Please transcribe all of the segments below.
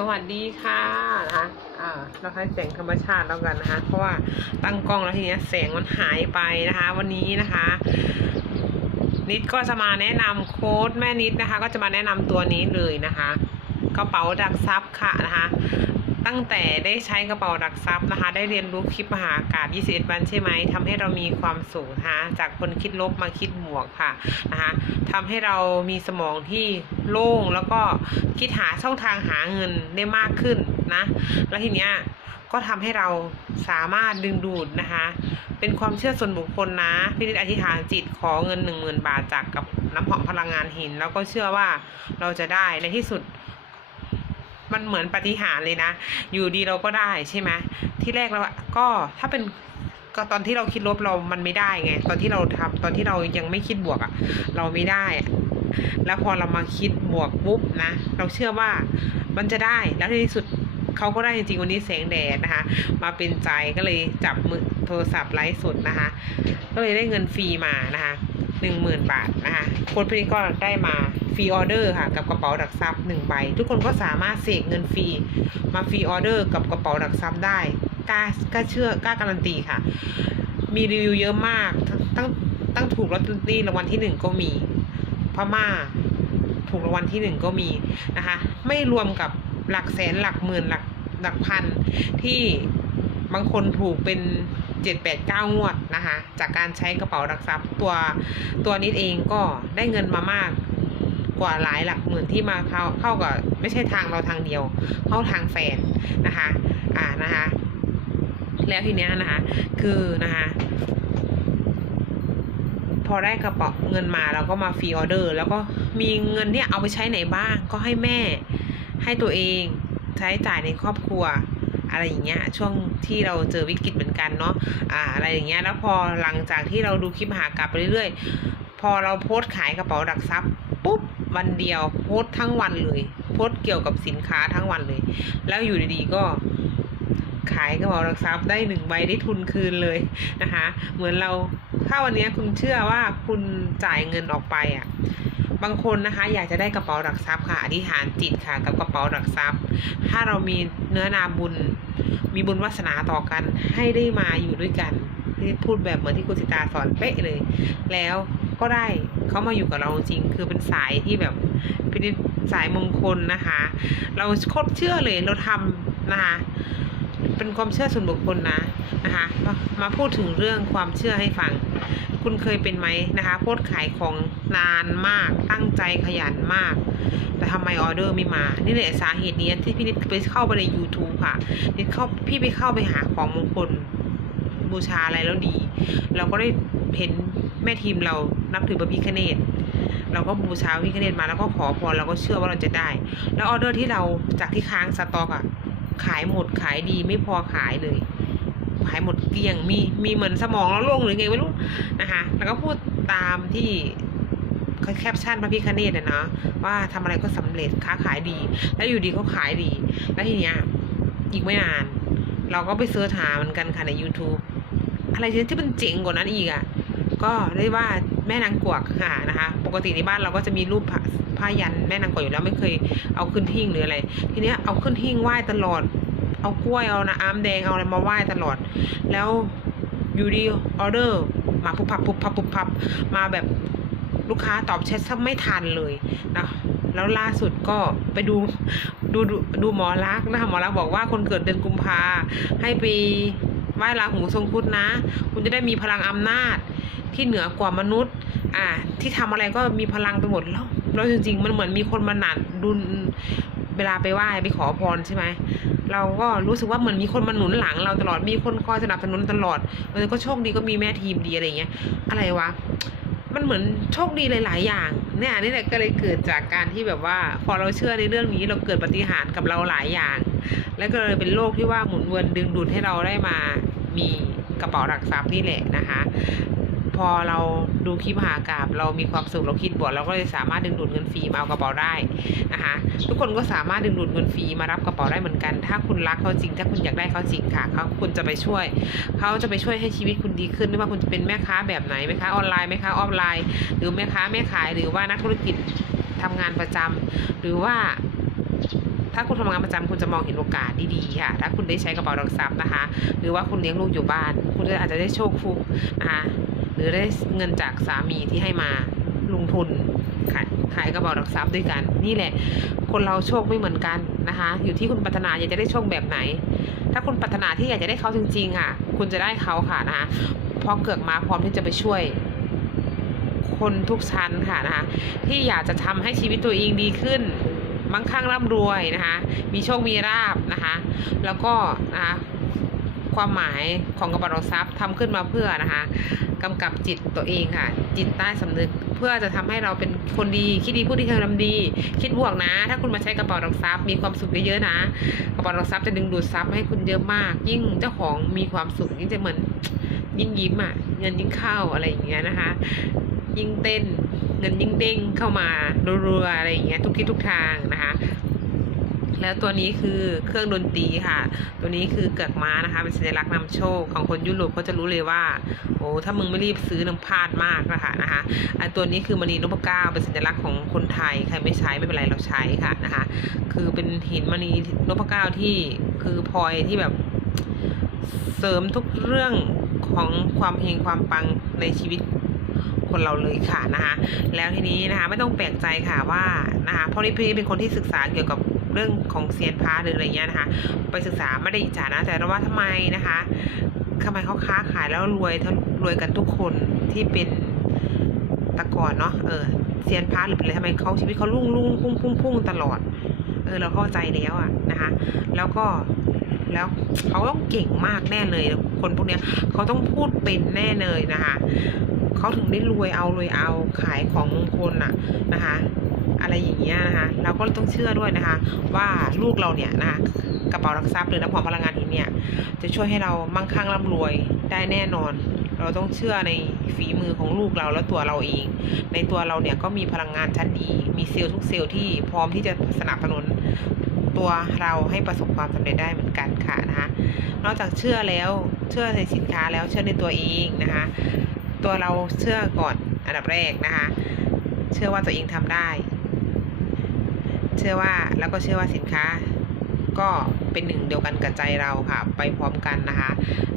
สวัสดีค่ะนะคะอ่าเราใช้แสงธรรมชาติแล้วกันนะคะ เพราะว่าตั้งกล้องแล้วทีนี้แสงมันหายไปนะคะ วันนี้นะคะ นิดก็จะมาแนะนำโค้ดแม่นิดนะคะ ก็จะมาแนะนำตัวนี้เลยนะคะกระเป๋าดักซับค่ะนะคะ ตั้งแต่ได้ใช้กระเป๋าดักซับนะคะ ได้เรียนรู้คลิปมหาอากาศ21 วันใช่ไหมทำให้เรามีความสุขนะคะจากคนคิดลบมาคิดบวกค่ะนะคะทำให้เรามีสมองที่โล่งแล้วก็คิดหาช่องทางหาเงินได้มากขึ้นนะ แล้วทีเนี้ยก็ทำให้เราสามารถดึงดูดนะคะ เป็นความเชื่อส่วนบุคคลนะพี่นิดอธิษฐานจิตขอเงิน 1 0,000 บาทจากกับน้ำหอมพลังงานหิน แล้วก็เชื่อว่าเราจะได้ในที่สุด มันเหมือนปฏิหารเลยนะ อยู่ดีเราก็ได้ใช่ไหมที่แรกเราก็ถ้าเป็นก็ตอนที่เราคิดลบเรามันไม่ได้ไง ตอนที่เราทำตอนที่เรายังไม่คิดบวกอะ่ะ เราไม่ได้ แล้วพอเรามาคิดบวกปุ๊บนะ เราเชื่อว่ามันจะได้แล้วในที่สุดเขาก็ได้จริงๆวันนี้แสงแดดนะคะ มาเป็นใจก็เลยจับมือโทรศัพท์ไลฟ์สดนะคะ ก็เลยได้เงินฟรีมานะคะหนึ่งหมื่นบาทนะคะคนพวกนี้ก็ได้มา ฟรีออเดอร์ค่ะกับกระเป๋าดักซับหนึ่งใบ ทุกคนก็สามารถเสกเงินฟรีมาฟรีออเดอร์กับกระเป๋าดักซับได้กล้ากล้าเชื่อกล้าการันตีค่ะ มีรีวิวเยอะมากตั้งตั้งถูกลอตเตอรี่รางวัลที่หนึ่งก็มีพม่าถูกรางวัลที่หนึ่งก็มีนะคะ ไม่รวมกับหลักแสนหลักหมื่นหลักหลักพันที่บางคนถูกเป็นเจ็ดแปดเก้างวดนะคะ จากการใช้กระเป๋าดักซับตัวตัวนิดเองก็ได้เงินมามาก กว่าหลายหลักหมื่นที่มาเข้าเข้ากับไม่ใช่ทางเราทางเดียว เข้าทางแฟนนะคะ อ่านะคะ แล้วทีเนี้ยนะคะ คือนะคะพอได้กระเป๋าเงินมาเราก็มาฟรีออเดอร์ แล้วก็มีเงินเนี่ยเอาไปใช้ไหนบ้าง ก็ให้แม่ ให้ตัวเองใช้จ่ายในครอบครัว อะไรอย่างเงี้ยช่วงที่เราเจอวิกฤตเหมือนกันเนาะอ่าอะไรอย่างเงี้ยแล้วพอหลังจากที่เราดูคลิปหากลับไปเรื่อยๆ พอเราโพสต์ขายกระเป๋าดักซับปุ๊บ วันเดียวโพสทั้งวันเลยโพสเกี่ยวกับสินค้าทั้งวันเลย แล้วอยู่ดีๆก็ขายกระเป๋าหลักทรัพย์ได้หนึ่งใบได้ทุนคืนเลยนะคะ เหมือนเราถ้าวันนี้คุณเชื่อว่าคุณจ่ายเงินออกไปอะบางคนนะคะอยากจะได้กระเป๋าหลักทรัพย์ค่ะอธิษฐานจิตค่ะกับกระเป๋าหลักทรัพย์ ถ้าเรามีเนื้อนาบุญ มีบุญวาสนาต่อกันให้ได้มาอยู่ด้วยกัน ที่พูดแบบเหมือนที่คุณสิตาสอนเป๊ะเลย แล้วก็ได้เขามาอยู่กับเราจริง คือเป็นสายที่แบบเป็นสายมงคลนะคะ เราโคตรเชื่อเลยเราทำนะคะเป็นความเชื่อส่วนบุคคลนะนะคะ มาพูดถึงเรื่องความเชื่อให้ฟัง คุณเคยเป็นไหมนะคะโพสขายของนานมากตั้งใจขยันมาก แต่ทำไมออเดอร์ไม่มา นี่แหละสาเหตุนี้ที่พี่นิดไปเข้าไปใน YouTube ค่ะนิดเข้าพี่ไปเข้าไปหาของมงคล บูชาอะไรแล้วดี เราก็ได้เห็นแม่ทีมเรานับถือพระพิฆเนศเราก็บูชาพระพิฆเนศมาแล้วก็ขอพรเราก็เชื่อว่าเราจะได้ แล้วออเดอร์ที่เราจากที่ค้างสต็อกอะขายหมดขายดีไม่พอขายเลยขายหมดเกลี้ยงมีมีเหมือนสมองเราโล่งหรือไงไม่รู้นะคะ แล้วก็พูดตามที่แคปชั่นพระพิคเนตนะนะว่าทำอะไรก็สำเร็จค้าขายดี แล้วอยู่ดีก็ขายดี แล้วทีเนี้ยอีกไม่นาน เราก็ไปเสิร์ชหาเหมือนกันค่ะใน YouTube อะไรที่มันเจ๋งกว่านั้นอีกอะก็เรียกว่าแม่นางกวักค่ะนะคะ ปกติในบ้านเราก็จะมีรูปผ้ายันแม่นางกวักอยู่แล้วไม่เคยเอาขึ้นหิ้งหรืออะไร ทีเนี้ยเอาขึ้นหิ้งไหว้ตลอด เอากล้วยเอานะอามแดงเอาอะไรมาไหว้ตลอด แล้วอยู่ดีออเดอร์มาปุบพับปุบพับปุบพับมาแบบลูกค้าตอบแชทซะไม่ทันเลยนะแล้วล่าสุดก็ไปดูดูดูดูหมอรักนะคะหมอรักบอกว่าคนเกิดเดือนกุมภาให้ไป ไหว้ราหูทรงคุดนะ คุณจะได้มีพลังอำนาจที่เหนือกว่ามนุษย์ อ่า ที่ทำอะไรก็มีพลังไปหมดแล้วแล้วจริง ๆ มันเหมือนมีคนมาหนัดดุลเวลาไปไหว้ไปขอพรใช่ไหม เราก็รู้สึกว่าเหมือนมีคนมาหนุนหลังเราตลอด มีคนคอยสนับสนุนตลอดเออก็โชคดีก็มีแม่ทีมดีอะไรเงี้ย อะไรวะ มันเหมือนโชคดีหลาย ๆ อย่าง เนี่ยนี่แหละก็เลยเกิดจากการที่แบบว่า พอเราเชื่อในเรื่องนี้เราเกิดปฏิหารกับเราหลายอย่าง แล้วก็เลยเป็นโลกที่ว่าหมุนเวียนดึงดูดให้เราได้มามีกระเป๋าหลักทรัพย์นี่แหละนะคะ พอเราดูคลิปมหากราบเรามีความสุขเราคิดบวกเราก็เลยสามารถดึงดูดเงินฟรีมาเอากระเป๋าได้นะคะ ทุกคนก็สามารถดึงดูดเงินฟรีมารับกระเป๋าได้เหมือนกัน ถ้าคุณรักเขาจริง ถ้าคุณอยากได้เขาจริงค่ะเขาคุณจะไปช่วยเขาจะไปช่วยให้ชีวิตคุณดีขึ้นไม่ว่าคุณจะเป็นแม่ค้าแบบไหนแม่ค้าออนไลน์แม่ค้าออฟไลน์ หรือแม่ค้าแม่ขายหรือว่านักธุรกิจทำงานประจำหรือว่า ถ้าคุณทำงานประจำคุณจะมองเห็นโอกาสดีๆค่ะ ถ้าคุณได้ใช้กระเป๋าหลักทรัพย์นะคะ หรือว่าคุณเลี้ยงลูกอยู่บ้าน คุณอาจจะได้โชคฟุกนะคะหรือได้เงินจากสามีที่ให้มาลงทุนขายขายกระเป๋าหลักทรัพย์ด้วยกัน นี่แหละ คนเราโชคไม่เหมือนกันนะคะ อยู่ที่คุณปรารถนาอยากจะได้โชคแบบไหน ถ้าคุณปรารถนาที่อยากจะได้เขาจริง ๆ ค่ะ คุณจะได้เขาค่ะนะคะพราะเกิดมาพร้อมที่จะไปช่วย คนทุกชั้นค่ะนะคะที่อยากจะทำให้ชีวิตตัวเองดีขึ้น มั่งคั่งร่ำรวยนะคะ มีโชคมีราบนะคะ แล้วก็นะคะความหมายของกระเป๋าหลักทรัพย์ทำขึ้นมาเพื่อนะคะกำกับจิตตัวเองค่ะ จิตใต้สำนึกเพื่อจะทำให้เราเป็นคนดีคิดดีพูดดีทำดี คิดบวกนะ ถ้าคุณมาใช้กระเป๋าหลักทรัพย์มีความสุขเยอะๆนะกระเป๋าหลักทรัพย์จะดึงดูดทรัพย์ให้คุณเยอะมาก ยิ่งเจ้าของมีความสุขยิ่งจะเหมือนยิ่งยิ้มอะเงินยิ่งเข้าอะไรอย่างเงี้ยนะคะ ยิ่งเต้น เงินยิ่งเด้งเข้ามารัวๆอะไรอย่างเงี้ยทุกทิศทุกทางนะคะแล้วตัวนี้คือเครื่องดนตรีค่ะ ตัวนี้คือเกือกม้านะคะ เป็นสัญลักษณ์นำโชคของคนยุโรปเขาจะรู้เลยว่า โอ้ถ้ามึงไม่รีบซื้อน้ำพลาดมากนะคะนะคะไอตัวนี้คือมณีนพเก้าเป็นสัญลักษณ์ของคนไทยใครไม่ใช้ไม่เป็นไรเราใช้ค่ะนะคะ คือเป็นหินมณีนพเก้าที่คือพลอยที่แบบเสริมทุกเรื่องของความเฮงความปังในชีวิต คนเราเลยค่ะนะคะ แล้วทีนี้นะคะไม่ต้องแปลกใจค่ะว่านะคะเพราะนี่พี่เป็นคนที่ศึกษาเกี่ยวกับเรื่องของเซียนพระหรืออะไรเงี้ยนะคะ ไปศึกษาไม่ได้อิจฉานะ แต่ว่าทำไมนะคะทำไมเขาค้าขายแล้วรวยทั้งรวยกันทุกคนที่เป็นตะก่อนเนาะเออเซียนพระหรือเป็นอะไรทำไมเขาชีวิตเขารุ่งรุ่งพุ่งพุ่งพุ่งตลอด เออเราเข้าใจแล้วอะนะคะ แล้วก็แล้วเขาต้องเก่งมากแน่เลย คนพวกเนี้ยเขาต้องพูดเป็นแน่เลยนะคะ เขาถึงได้รวยเอารวยเอาขายของมงคลน่ะนะคะ อะไรอย่างเงี้ยนะคะเราก็ต้องเชื่อด้วยนะคะ ว่าลูกเราเนี่ยนะคะกระเป๋าหลักทรัพย์หรือน้ำหอมพลังงานหินเนี่ยจะช่วยให้เรามั่งคั่งร่ำรวยได้แน่นอน เราต้องเชื่อในฝีมือของลูกเราและตัวเราเอง ในตัวเราเนี่ยก็มีพลังงานชั้นดี มีเซลล์ทุกเซลล์ที่พร้อมที่จะสนับสนุนตัวเราให้ประสบความสำเร็จได้เหมือนกันค่ะนะคะ นอกจากเชื่อแล้วเชื่อในสินค้าแล้วเชื่อในตัวเองนะคะ ตัวเราเชื่อก่อนอันดับแรกนะคะ เชื่อว่าตัวเองทำได้ เชื่อว่าแล้วก็เชื่อว่าสินค้า ก็เป็นหนึ่งเดียวกันกับใจเราค่ะ ไปพร้อมกันนะคะ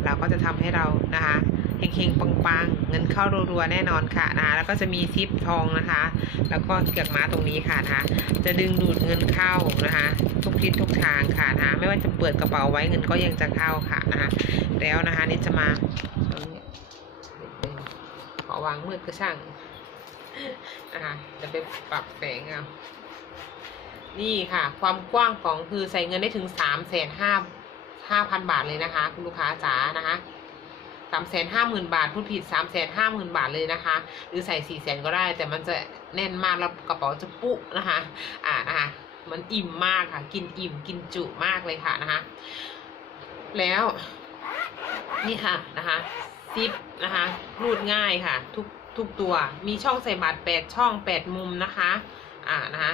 เราก็จะทำให้เรานะคะเฮงๆปังๆ เงินเข้ารัวๆ แน่นอนค่ะนะคะแล้วก็จะมีซิปทองนะคะ แล้วก็เกือกม้าตรงนี้ค่ะนะคะ จะดึงดูดเงินเข้านะคะ ทุกทิศทุกทางค่ะนะคะ ไม่ว่าจะเปิดกระเป๋าไว้เงินก็ยังจะเข้าค่ะนะคะ แล้วนะคะนี่จะมาเอาเนี่ยขอ วางมืดก็ช่างนะคะจะไปปรับแสงเอานี่ค่ะ ความกว้างของคือใส่เงินได้ถึงสามแสนห้าห้าพันบาทเลยนะคะ คุณลูกค้าจ๋านะคะสามแสนห้าหมื่นบาทพูดผิดสามแสนห้าหมื่นบาทเลยนะคะ หรือใส่สี่แสนก็ได้ แต่มันจะแน่นมากแล้วกระเป๋าจะปุ๊นะคะ อ่านะคะมันอิ่มมากค่ะ กินอิ่มกินจุมากเลยค่ะนะคะ แล้วนี่ค่ะนะคะ ซิปนะคะรูดง่ายค่ะ ทุกทุกตัวมีช่องใส่บัตรแปดช่องแปดมุมนะคะ อ่านะคะ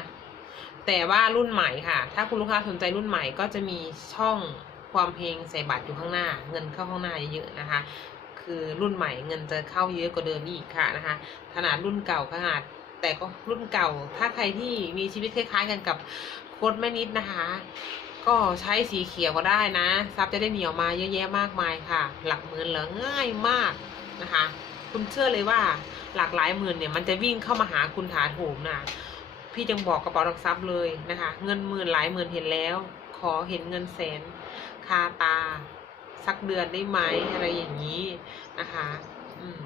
แต่ว่ารุ่นใหม่ค่ะ ถ้าคุณลูกค้าสนใจรุ่นใหม่ก็จะมีช่องความเพลงใส่บัตรอยู่ข้างหน้า เงินเข้าข้างหน้าเยอะๆนะคะ คือรุ่นใหม่เงินจะเข้าเยอะกว่าเดิมอีกค่ะนะคะ ขนาดรุ่นเก่าขนาดแต่ก็รุ่นเก่าถ้าใครที่มีชีวิตคล้ายๆกันกับโค้ดแม่นิดนะคะ ก็ใช้สีเขียวก็ได้นะซับจะได้เหนียวมาเยอะแยะมากมายค่ะ หลักหมื่นเหลือง่ายมากนะคะ คุณเชื่อเลยว่าหลักหลายหมื่นเนี่ยมันจะวิ่งเข้ามาหาคุณถาโถมนะพี่จึงบอกกระเป๋าหลักทรัพย์เลยนะคะ เงินหมื่นหลายหมื่นเห็นแล้ว ขอเห็นเงินแสนคาตา สักเดือนได้ไหมอะไรอย่างนี้นะคะอืม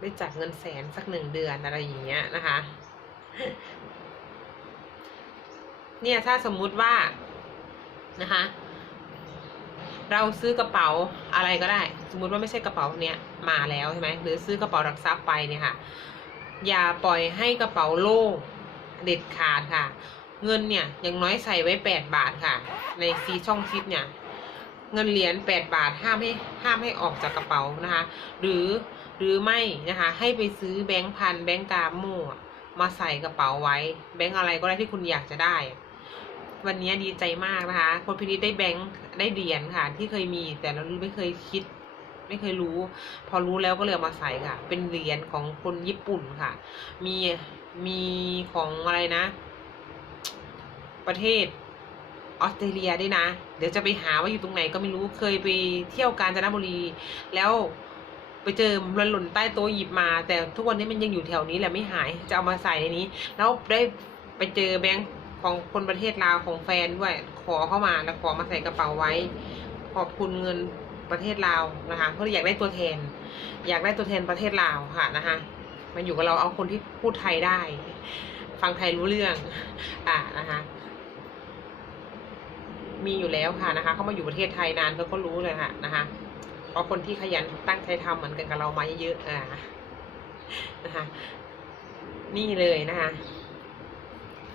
ได้จัดเงินแสนสักหนึ่งเดือนอะไรอย่างเงี้ยนะคะ เนี่ยถ้าสมมุติว่านะคะ เราซื้อกระเป๋าอะไรก็ได้ สมมุติว่าไม่ใช่กระเป๋าเนี้ยมาแล้วใช่ไหมหรือซื้อกระเป๋าหลักทรัพย์ไปเนี่ยค่ะ อย่าปล่อยให้กระเป๋าโล่งเด็ดขาดค่ะ เงินเนี่ยอย่างน้อยใส่ไว้แปดบาทค่ะ ในซีช่องซิปเนี่ยเงินเหรียญแปดบาทห้ามให้ห้ามให้ออกจากกระเป๋านะคะ หรือหรือไม่นะคะ ให้ไปซื้อแบงค์พันแบงค์กาโม่มาใส่กระเป๋าไว้ แบงค์อะไรก็ได้ที่คุณอยากจะได้ วันนี้ดีใจมากนะคะคนพินิจได้แบงค์ได้เหรียญค่ะ ที่เคยมีแต่เราไม่เคยคิด ไม่เคยรู้ พอรู้แล้วก็เลยเอามาใส่ค่ะ เป็นเหรียญของคนญี่ปุ่นค่ะ มีมีของอะไรนะ ประเทศออสเตรเลียด้วยนะ เดี๋ยวจะไปหาว่าอยู่ตรงไหนก็ไม่รู้เคยไปเที่ยวกาญจนบุรี แล้วไปเจอมันหล่นใต้โต๊ะหยิบมา แต่ทุกวันนี้มันยังอยู่แถวนี้แหละไม่หายจะเอามาใส่ในนี้ แล้วได้ไปเจอแบงค์ ของคนประเทศลาวของแฟนด้วย ขอเข้ามาแล้วขอมาใส่กระเป๋าไว้ ขอบคุณเงินประเทศลาวนะคะเพราะอยากได้ตัวแทน อยากได้ตัวแทนประเทศลาวค่ะนะคะมาอยู่กับเราเอาคนที่พูดไทยได้ ฟังไทยรู้เรื่อง อ่านะคะมีอยู่แล้วค่ะนะคะ เขามาอยู่ประเทศไทยนานเขาก็รู้เลยค่ะนะคะเพราะคนที่ขยันตั้งใจทำเหมือนกันกับเรามาเยอะๆอ่านะคะ นี่เลยนะคะ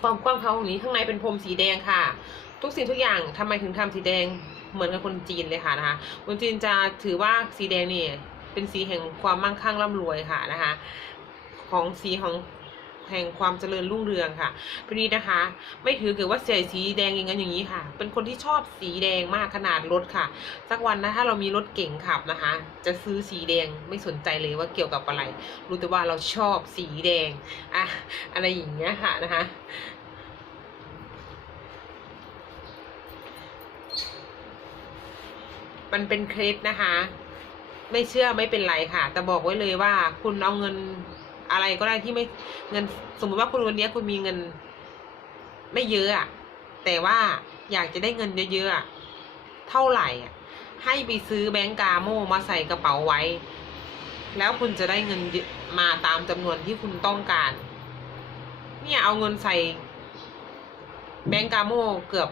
ความกว้างเขาของนี้ข้างในเป็นพรมสีแดงค่ะ ทุกสิ่งทุกอย่างทำไมถึงทำสีแดงเหมือนกับคนจีนเลยค่ะนะคะ คนจีนจะถือว่าสีแดงนี่เป็นสีแห่งความมั่งคั่งร่ำรวยค่ะนะคะ ของสีของ แห่งความเจริญรุ่งเรืองค่ะพอดีนะคะ ไม่ถือเกิดว่าใส่สีแดงอย่างนั้นอย่างนี้ค่ะ เป็นคนที่ชอบสีแดงมากขนาดรถค่ะ สักวันนะถ้าเรามีรถเก่งขับนะคะ จะซื้อสีแดงไม่สนใจเลยว่าเกี่ยวกับอะไร รู้แต่ว่าเราชอบสีแดงอะอะไรอย่างเงี้ยค่ะนะคะมันเป็นเคล็ดนะคะ ไม่เชื่อไม่เป็นไรค่ะ แต่บอกไว้เลยว่าคุณเอาเงิน อะไรก็ได้ที่ไม่เงิน สมมติว่าคุณวันนี้คุณมีเงิน ไม่เยอะอะแต่ว่าอยากจะได้เงินเยอะๆเท่าไหร่อะให้ไปซื้อแบงก์กาโมมาใส่กระเป๋าไว้ แล้วคุณจะได้เงินมาตามจำนวนที่คุณต้องการ เนี่ยเอาเงินใส่ แบงก์กาโมเกือบ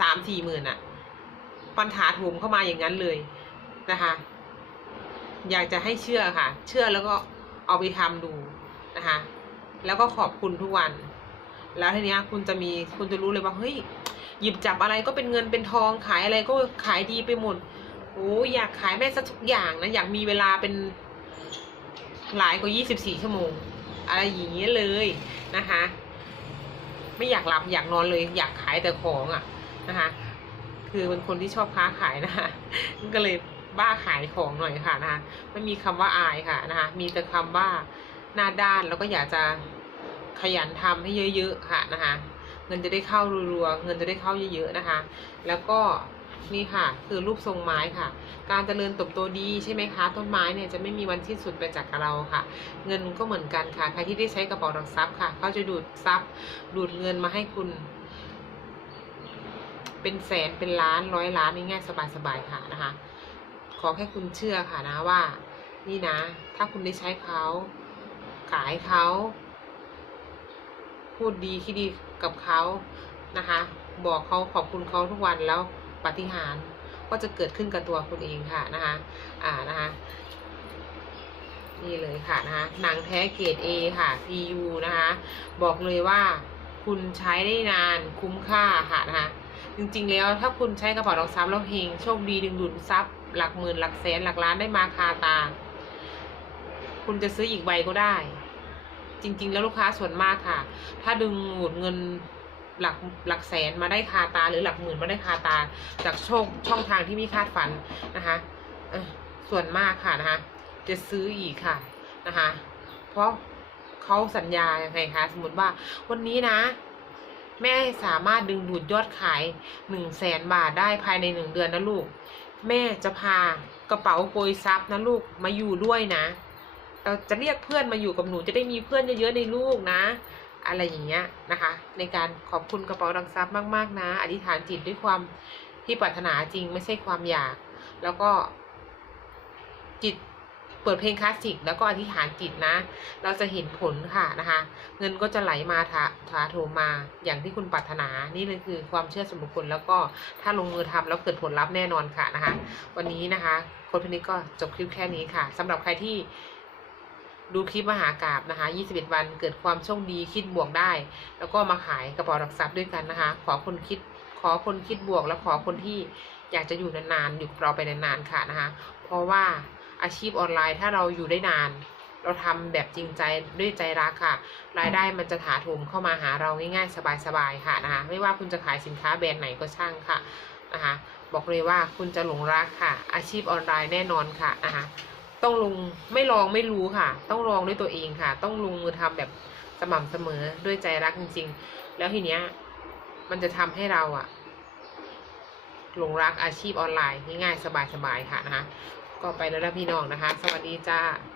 สามสี่หมื่นอะปัญหาถมเข้ามาอย่างนั้นเลยนะคะ อยากจะให้เชื่อค่ะ เชื่อแล้วก็เอาไปทำดู นะคะ แล้วก็ขอบคุณทุกวัน แล้วทีเนี้ยคุณจะมีคุณจะรู้เลยว่าเฮ้ยหยิบจับอะไรก็เป็นเงินเป็นทองขายอะไรก็ขายดีไปหมดโอ้อยากขายแม่สักทุกอย่างนะอยากมีเวลาเป็นหลายกว่ายี่สิบสี่ชั่วโมง อะไรอย่างเงี้ยเลยนะคะ ไม่อยากหลับอยากนอนเลย อยากขายแต่ของอะนะคะ คือเป็นคนที่ชอบค้าขายนะคะก็เลยบ้าขายของหน่อยค่ะนะคะไม่มีคำว่าอายค่ะนะคะ มีแต่คำว่า หน้าด้านแล้วก็อยากจะขยันทำให้เยอะๆค่ะนะคะเงินจะได้เข้ารัวๆเงินจะได้เข้าเยอะๆนะคะ แล้วก็นี่ค่ะ คือรูปทรงไม้ค่ะ การเจริญเติบโตดีใช่ไหมคะ ต้นไม้เนี่ยจะไม่มีวันสิ้นสุดไปจากเราค่ะ เงินก็เหมือนกันค่ะ ใครที่ได้ใช้กระเป๋าหลักทรัพย์ค่ะ เขาจะดูดทรัพย์ ดูดเงินมาให้คุณ เป็นแสนเป็นล้านร้อยล้านง่ายๆสบายๆค่ะนะคะ ขอแค่คุณเชื่อค่ะนะว่า นี่นะ ถ้าคุณได้ใช้เขา ขายเขา พูดดีคิดดีกับเขานะคะ บอกเขาขอบคุณเขาทุกวันแล้วปฏิหารก็จะเกิดขึ้นกับตัวคุณเองค่ะนะคะอ่านะคะนี่เลยค่ะนะคะหนังแท้เกรด A ค่ะ PU นะคะ บอกเลยว่าคุณใช้ได้นานคุ้มค่าค่ะนะคะจริงๆแล้วถ้าคุณใช้กระเป๋าดอกทรัพย์แล้วเฮงโชคดีดึงดูดทรัพย์หลักหมื่นหลักแสนหลักล้านได้มาคาตา คุณจะซื้ออีกใบก็ได้ จริง ๆ แล้วลูกค้าส่วนมากค่ะ ถ้าดึงดูดเงินหลักหลักแสนมาได้คาตาหรือหลักหมื่นมาได้คาตา จากโชคช่องทางที่ไม่คาดฝันนะคะส่วนมากค่ะนะคะ จะซื้ออีกค่ะนะคะ เพราะเขาสัญญายังไงคะสมมติว่าวันนี้นะ แม่สามารถดึงดูดยอดขายหนึ่งแสนบาทได้ภายในหนึ่งเดือนนะลูก แม่จะพากระเป๋าโกยซับนะลูกมาอยู่ด้วยนะ เราจะเรียกเพื่อนมาอยู่กับหนูจะได้มีเพื่อนเยอะๆในลูกนะ อะไรอย่างเงี้ยนะคะ ในการขอบคุณกระเป๋าดังซับมากๆนะ อธิษฐานจิตด้วยความที่ปรารถนาจริงไม่ใช่ความอยาก แล้วก็ จิตเปิดเพลงคลาสสิกแล้วก็อธิษฐานจิตนะ เราจะเห็นผลค่ะนะคะ เงินก็จะไหลมาถาถาโถมมาอย่างที่คุณปรารถนา นี่เลยคือความเชื่อส่วนบุคคลแล้วก็ถ้าลงมือทำแล้วเกิดผลลัพธ์แน่นอนค่ะนะคะ วันนี้นะคะโค้ดพนิกก็จบคลิปแค่นี้ค่ะสำหรับใครที่ ดูคลิปมหากราบนะคะ21 วันเกิดความโชคดีคิดบวกได้ แล้วก็มาขายกระเป๋าหลักทรัพย์ด้วยกันนะคะ ขอคนคิดขอคนคิดบวก และขอคนที่อยากจะอยู่นานๆอยู่เราไปนานๆค่ะนะคะ เพราะว่าอาชีพออนไลน์ถ้าเราอยู่ได้นาน เราทำแบบจริงใจด้วยใจรักค่ะ รายได้มันจะถาโถมเข้ามาหาเราง่ายๆ สบายๆค่ะนะคะ ไม่ว่าคุณจะขายสินค้าแบรนด์ไหนก็ช่างค่ะนะคะ บอกเลยว่าคุณจะหลงรักค่ะ อาชีพออนไลน์แน่นอนค่ะนะคะ ต้องลงไม่ลองไม่รู้ค่ะ ต้องลองด้วยตัวเองค่ะ ต้องลงมือทำแบบสม่ำเสมอด้วยใจรักจริง ๆ แล้วทีเนี้ย มันจะทำให้เราอะหลงรักอาชีพออนไลน์ง่ายๆสบายๆค่ะนะคะก็ไปแล้วนะพี่น้องนะคะ สวัสดีจ้า